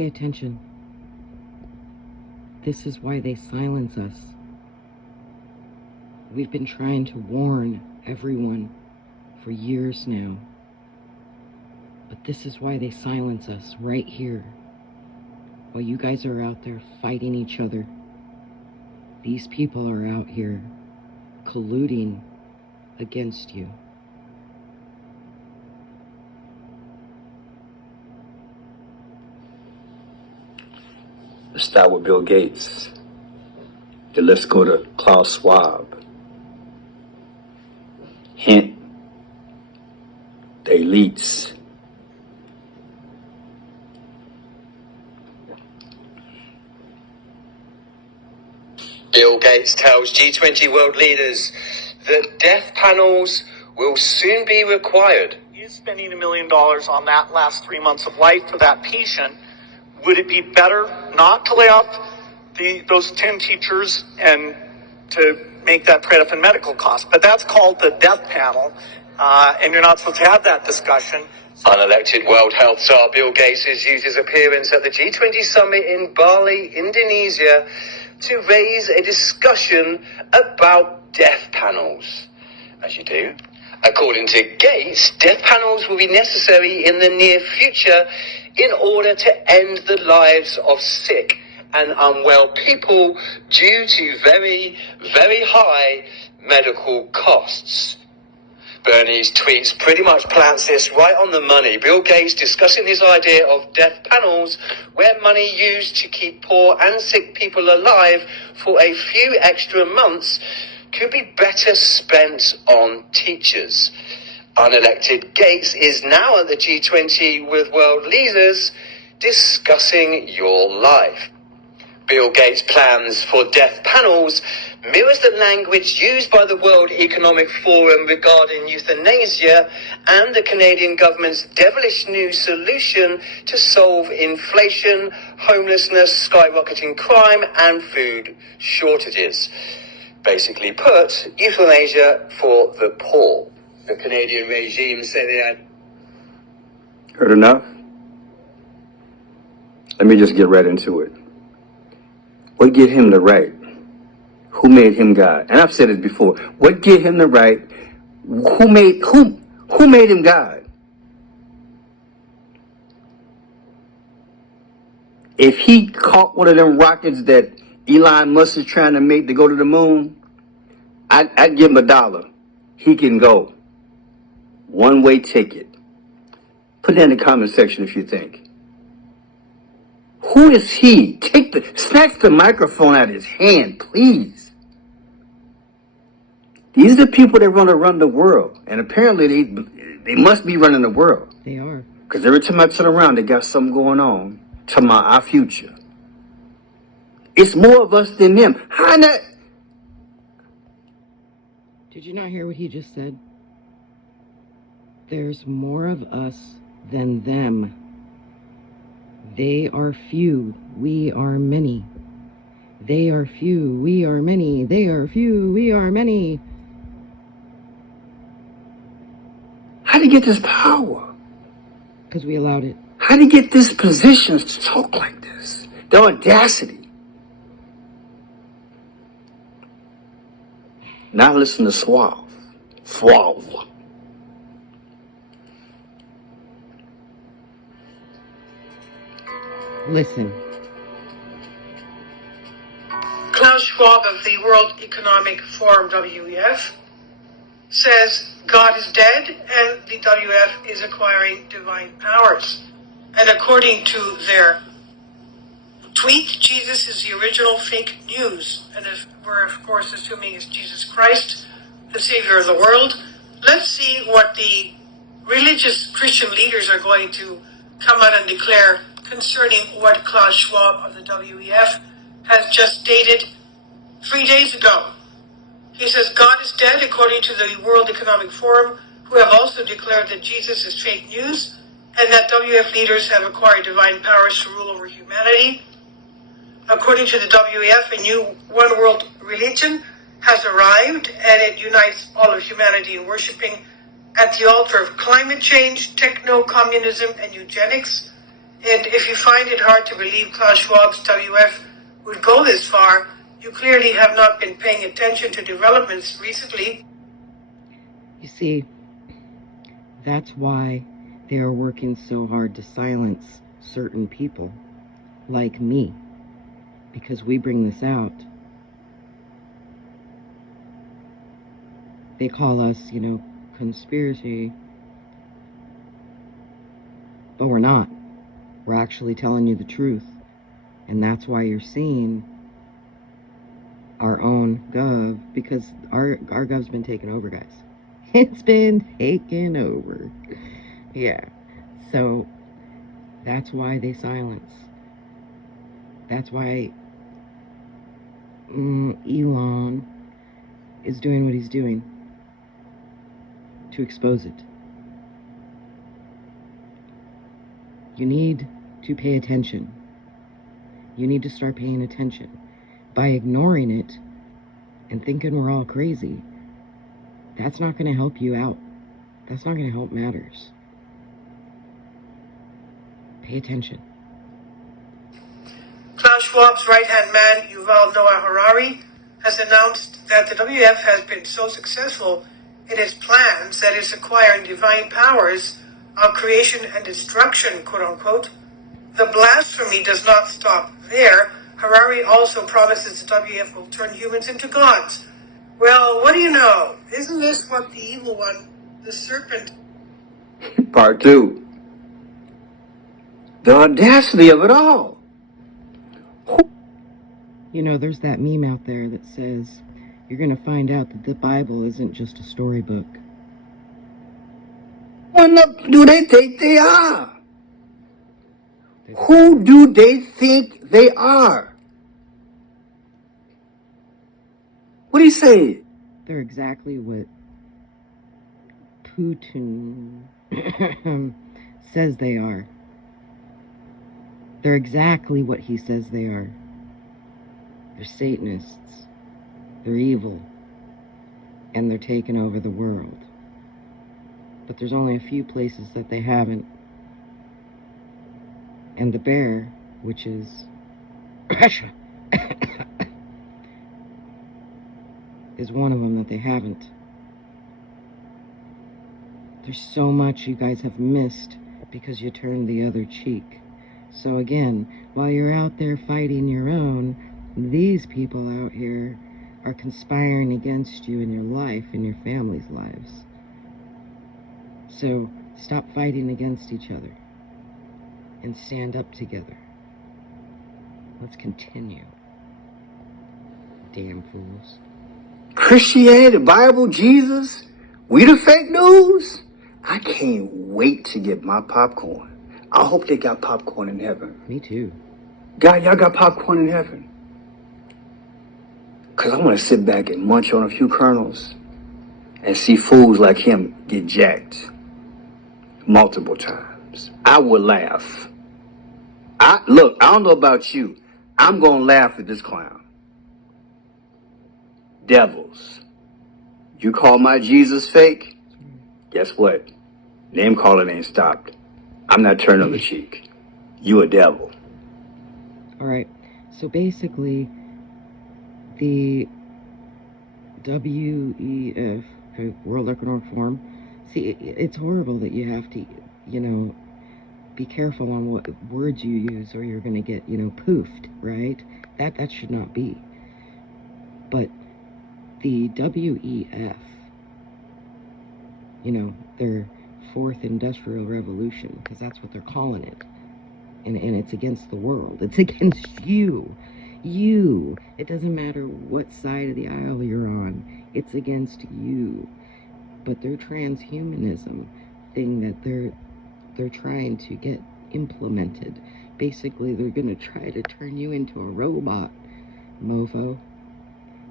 pay attention. This is why they silence us. We've been trying to warn everyone for years now. But this is why they silence us right here. While you guys are out there fighting each other, these people are out here colluding against you. Let's start with Bill Gates. Then let's go to Klaus Schwab. Hint, the elites. Bill Gates tells G20 world leaders that death panels will soon be required. He's spending $1 million on that last 3 months of life for that patient. Would it be better not to lay off those 10 teachers and to make that trade off in medical costs? But that's called the death panel, and you're not supposed to have that discussion. Unelected World Health Czar Bill Gates has used his appearance at the G20 summit in Bali, Indonesia, to raise a discussion about death panels. As you do. According to Gates, death panels will be necessary in the near future in order to end the lives of sick and unwell people due to very, very high medical costs. Bernie's tweets pretty much plants this right on the money. Bill Gates discussing his idea of death panels where money used to keep poor and sick people alive for a few extra months could be better spent on teachers. Unelected Gates is now at the G20 with world leaders discussing your life. Bill Gates' plans for death panels mirrors the language used by the World Economic Forum regarding euthanasia and the Canadian government's devilish new solution to solve inflation, homelessness, skyrocketing crime, and food shortages. Basically put, euthanasia for the poor. The Canadian regime said they had... Heard enough? Let me just get right into it. What give him the right? Who made him God? And I've said it before. What give him the right? Who made him God? If he caught one of them rockets that Elon Musk is trying to make to go to the moon, I'd give him $1. He can go. One-way ticket. Put it in the comment section if you think. Who is he? Snatch the microphone out of his hand, please. These are the people that want to run the world. And apparently they must be running the world. They are. Because every time I turn around, they got something going on. Talking about our future. It's more of us than them. How not? Did you not hear what he just said? There's more of us than them. They are few, we are many. They are few, we are many. They are few, we are many. How did he get this power? Because we allowed it. How did he get this position to talk like this? The audacity. Now listen to Suave. Suave. Listen. Klaus Schwab of the World Economic Forum, WEF, says God is dead and the WEF is acquiring divine powers. And according to their tweet, Jesus is the original fake news. And if we're, of course, assuming it's Jesus Christ, the Savior of the world. Let's see what the religious Christian leaders are going to come out and declare concerning what Klaus Schwab of the WEF has just stated 3 days ago. He says, God is dead, according to the World Economic Forum, who have also declared that Jesus is fake news and that WEF leaders have acquired divine powers to rule over humanity. According to the WEF, a new one world religion has arrived, and it unites all of humanity in worshiping at the altar of climate change, techno-communism, and eugenics. And if you find it hard to believe Klaus Schwab's WF would go this far, you clearly have not been paying attention to developments recently. You see, that's why they are working so hard to silence certain people, like me, because we bring this out. They call us, conspiracy, but we're not. We're actually telling you the truth, and that's why you're seeing our own gov, because our gov's been taken over, guys. It's been taken over. Yeah. So that's why they silence. That's why Elon is doing what he's doing to expose it. You need to pay attention. You need to start paying attention. By ignoring it and thinking we're all crazy, that's not going to help you out. That's not going to help matters. Pay attention. Klaus Schwab's right-hand man, Yuval Noah Harari, has announced that the WF has been so successful in its plans that it's acquiring divine powers of creation and destruction, quote-unquote. The blasphemy does not stop there. Harari also promises the WF will turn humans into gods. Well, what do you know? Isn't this what the evil one, the serpent... Part 2. The audacity of it all. There's that meme out there that says, you're going to find out that the Bible isn't just a storybook. What do they think they are? Who do they think they are? What do you say? They're exactly what Putin says they are. They're exactly what he says they are. They're Satanists. They're evil. And they're taking over the world. But there's only a few places that they haven't. And the bear, which is Russia, is one of them that they haven't. There's so much you guys have missed because you turned the other cheek. So again, while you're out there fighting your own, these people out here are conspiring against you in your life and your family's lives. So stop fighting against each other and stand up together. Let's continue. Damn fools. Christianity, the Bible, Jesus, we the fake news? I can't wait to get my popcorn. I hope they got popcorn in heaven. Me too. God, y'all got popcorn in heaven? Because I want to sit back and munch on a few kernels and see fools like him get jacked multiple times. I would laugh. Look, I don't know about you. I'm going to laugh at this clown. Devils. You call my Jesus fake? Guess what? Name calling ain't stopped. I'm not turning the cheek. You a devil. Alright, so basically, the WEF, World Economic Forum, see, it's horrible that you have to, be careful on what words you use or you're going to get, poofed, right? That should not be. But the WEF, their fourth industrial revolution, because that's what they're calling it. And it's against the world. It's against you. You. It doesn't matter what side of the aisle you're on. It's against you. But their transhumanism thing that they're trying to get implemented. Basically, they're going to try to turn you into a robot, mofo.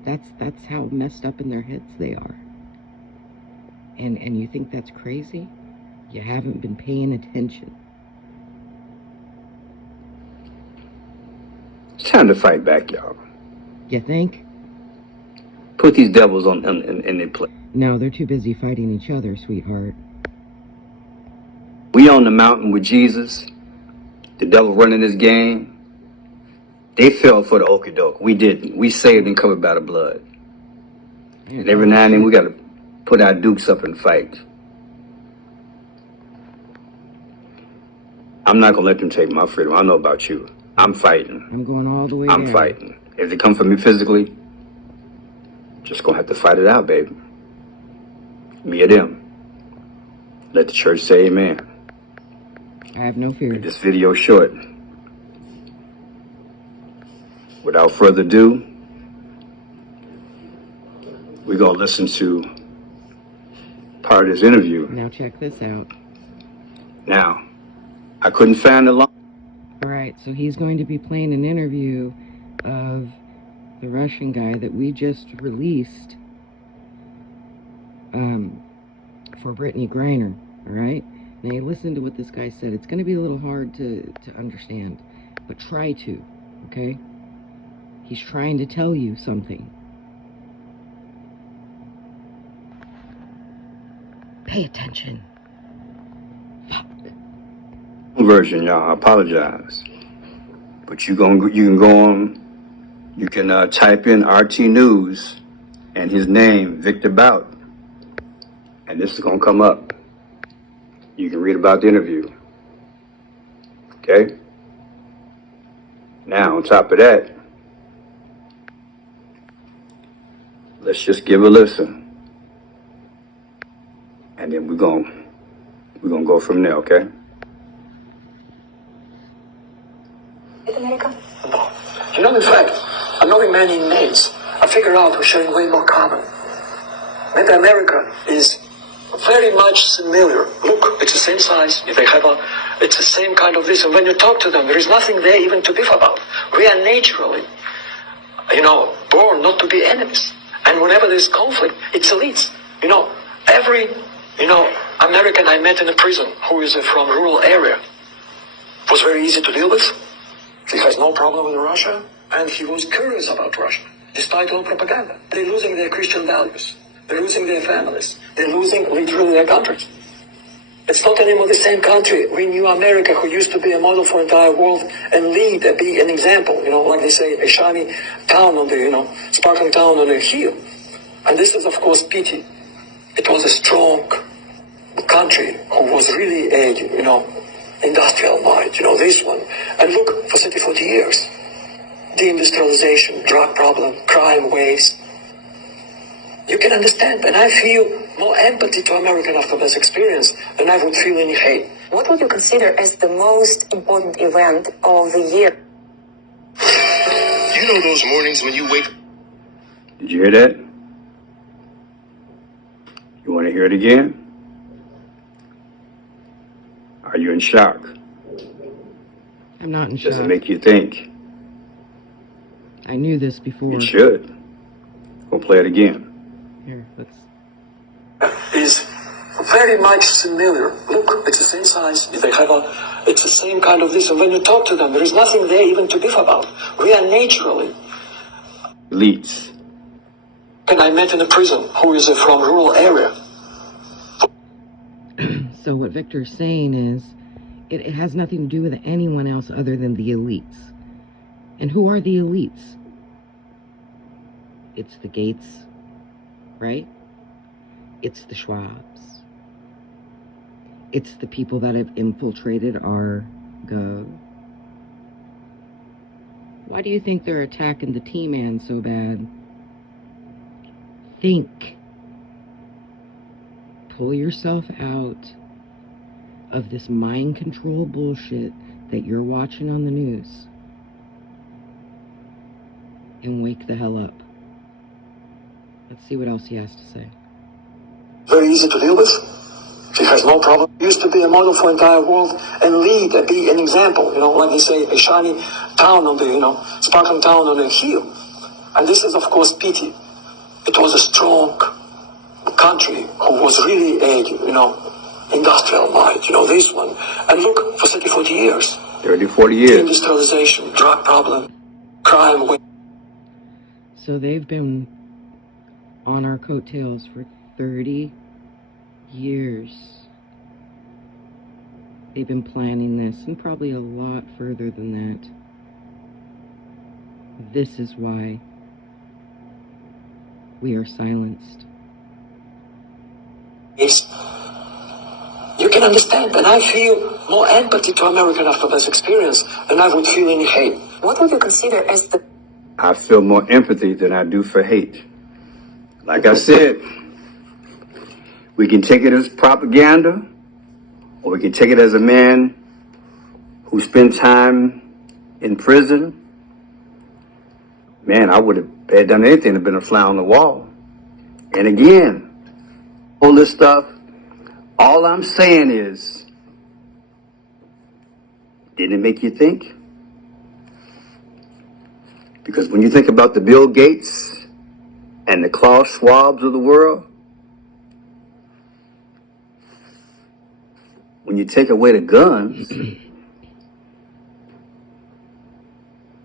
That's how messed up in their heads they are. And you think that's crazy? You haven't been paying attention. It's time to fight back, y'all. You think? Put these devils in their place. No, they're too busy fighting each other, sweetheart. We on the mountain with Jesus. the devil running this game, they fell for the okie doke. We didn't. We saved and covered by the blood. And every now and then we got to put our dukes up and fight. I'm not going to let them take my freedom. I know about you. I'm fighting. I'm going all the way I'm down. fighting. If they come for me physically, just going to have to fight it out, baby. Me or them. Let the church say amen. I have no fear. Make this video short. Without further ado, we're going to listen to part of this interview. Now check this out. Now, I couldn't find the line. All right, so he's going to be playing an interview of the Russian guy that we just released for Brittany Griner, all right? Now, you listen to what this guy said. It's going to be a little hard to understand, but try to, okay? He's trying to tell you something. Pay attention. Fuck. Version, y'all. I apologize. But you can go on, you can type in RT News and his name, Victor Bout. And this is going to come up. You can read about the interview. Okay? Now, on top of that, let's just give a listen. And then we're gonna go from there, okay? America? No. You know, in fact, knowing many inmates, I figured out we're sharing way more common. Maybe America is very much similar. Look, it's the same size. It's the same kind of this. And when you talk to them, there is nothing there even to beef about. We are naturally, born not to be enemies. And whenever there's conflict, it's elites. Every, American I met in a prison who is from rural area was very easy to deal with. He has no problem with Russia, and he was curious about Russia, despite all propaganda. They're losing their Christian values. They're losing their families. They're losing literally their countries. It's not anymore the same country. We knew America, who used to be a model for the entire world and lead, be an example, like they say, a shiny town on the, sparkling town on a hill. And this is, of course, pity. It was a strong country who was really a, industrial might, this one. And look, for 30, 40 years, deindustrialization, drug problem, crime waves. You can understand, and I feel more empathy to American after this experience than I would feel any hate. What would you consider as the most important event of the year? You know those mornings when you wake. Did you hear that? You want to hear it again? Are you in shock? I'm not in Does shock. it make you think? I knew this before. It should. We'll play it again. Here, let's... Is very much similar. Look, it's the same size. It's the same kind of this. And when you talk to them, there is nothing there even to beef about. We are naturally. Elites. And I met in a prison who is from rural area. So what Victor's saying is, it has nothing to do with anyone else other than the elites. And who are the elites? It's the Gates, right? It's the Schwabs. It's the people that have infiltrated our gov. Why do you think they're attacking the T-Man so bad? Think. Pull yourself out of this mind control bullshit that you're watching on the news and wake the hell up. Let's see what else he has to say. Very easy to deal with. He has no problem. Used to be a model for the entire world and lead, be an example, like they say, a shiny town on the, sparkling town on a hill. And this is, of course, pity. It was a strong country who was really a, industrial might, this one. And look, for 30, 40 years. 30, 40 years. Industrialization, drug problem, crime. So they've been on our coattails for 30 years. They've been planning this, and probably a lot further than that. This is why we are silenced. You can understand, and I feel more empathy to American after this experience than I would feel any hate. What would you consider as the I feel more empathy than I do for hate. Like I said, we can take it as propaganda, or we can take it as a man who spent time in prison. Man, I would have had done anything to been a fly on the wall. And again, all this stuff, all I'm saying is, didn't it make you think? Because when you think about the Bill Gates and the Klaus Schwabs of the world, when you take away the guns,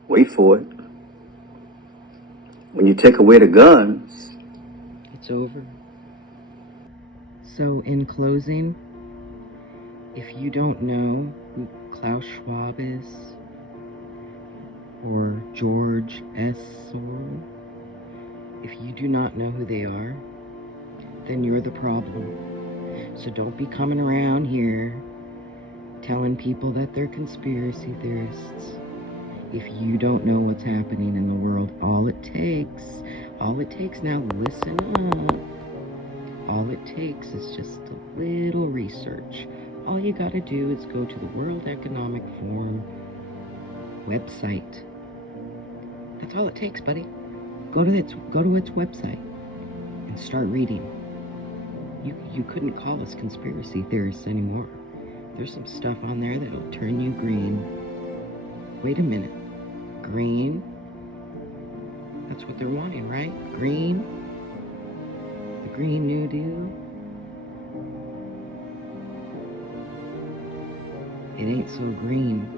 wait for it. When you take away the guns, It's over. So, in closing, if you don't know who Klaus Schwab is, or George S. Soros, if you do not know who they are, then you're the problem. So don't be coming around here telling people that they're conspiracy theorists. If you don't know what's happening in the world, all it takes now, listen up. All it takes is just a little research. All you gotta do is go to the World Economic Forum website. That's all it takes, buddy. Go to its website and start reading. You couldn't call us conspiracy theorists anymore. There's some stuff on there that'll turn you green. Wait a minute. Green? That's what they're wanting, right? Green? The Green New Deal? It ain't so green.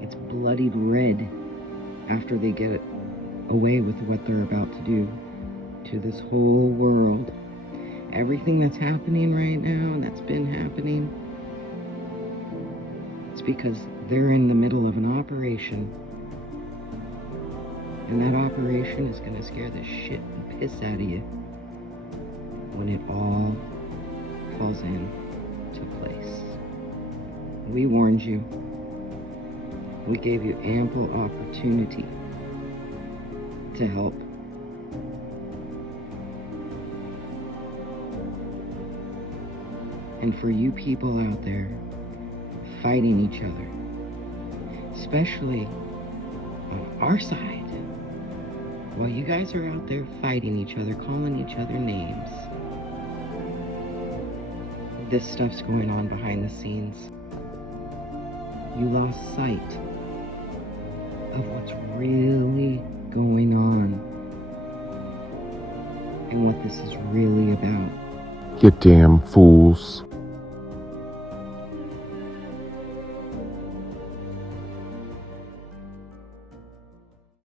It's bloodied red after they get away with what they're about to do to this whole world. Everything that's happening right now and that's been happening, it's because they're in the middle of an operation. And that operation is going to scare the shit and piss out of you when it all falls into place. We warned you. We gave you ample opportunity to help. And for you people out there fighting each other, especially on our side, while you guys are out there fighting each other, calling each other names, this stuff's going on behind the scenes. You lost sight of what's really going on and what this is really about. You damn fools.